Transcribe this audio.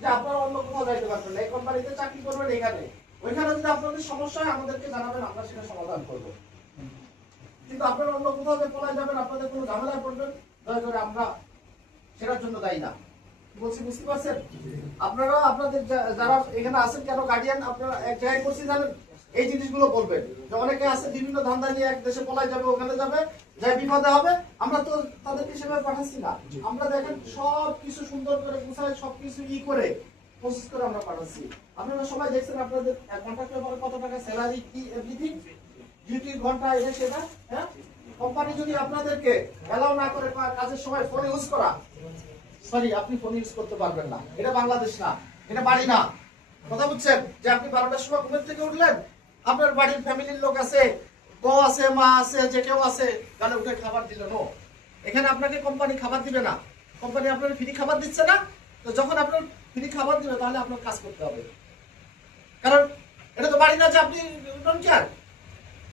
যে আপনারা অন্য কোথাও যাইতে পারবেন না, এই কোম্পানিতে চাকরি করবেন এখানে, ওইখানে যদি আপনাদের সমস্যা হয় আমাদেরকে জানাবেন, আমরা সেটা সমাধান করবো। কিন্তু আপনারা অন্য কোথাও যে পলায় যাবেন, আপনাদের কোনো ঝামেলায় পড়বেন, দয়া করে আমরা সেটার জন্য দায়ী না। বলছি বুঝতে পারছেন? আপনারা আপনাদের যারা এখানে আছেন কেন গার্ডিয়ান, আপনারা এক জায়গায় করছি জানেন, এই জিনিসগুলো বলবেন যে অনেকে আছে বিভিন্ন ধান্দা নিয়ে এক দেশে পলায় যাবে, ওখানে যাবে, যাই বিপদে হবে। আমরা তো তাদেরকে সেভাবে পাঠাচ্ছি না, আমরা দেখেন সব কিছু সুন্দর করে গুছায় সবকিছু করে প্রসেস করে আমরা পাঠাচ্ছি। আপনারা সবাই দেখছেন আপনাদের কন্ট্রাক্টের পরে কত টাকা স্যালারি, কি এভরিথিং, ডিউটির ঘন্টা, এটা সেটা। হ্যাঁ, কোম্পানি যদি আপনাদেরকে অ্যালাউ না করে কাজের সময় ফোন ইউজ করা, সরি আপনি ফোন ইউজ করতে পারবেন না, এটা বাংলাদেশ না, এটা বাড়ি না। কথা বুঝছেন? যে আপনি 12টার সময় ঘুমের থেকে উঠলেন, আপনার বাড়ির ফ্যামিলির লোক আছে, বউ আছে, মা আছে, যে কেউ আছে, তাহলে উঠে খাবার দিল। নো, এখানে আপনাকে কোম্পানি খাবার দিবে না, কোম্পানি আপনার ফ্রি খাবার দিচ্ছে না। তো যখন আপনার ফ্রি খাবার দিবে তাহলে আপনার কাজ করতে হবে, কারণ এটা তো বাড়ি না যে আপনি ডোন্ট কেয়ার।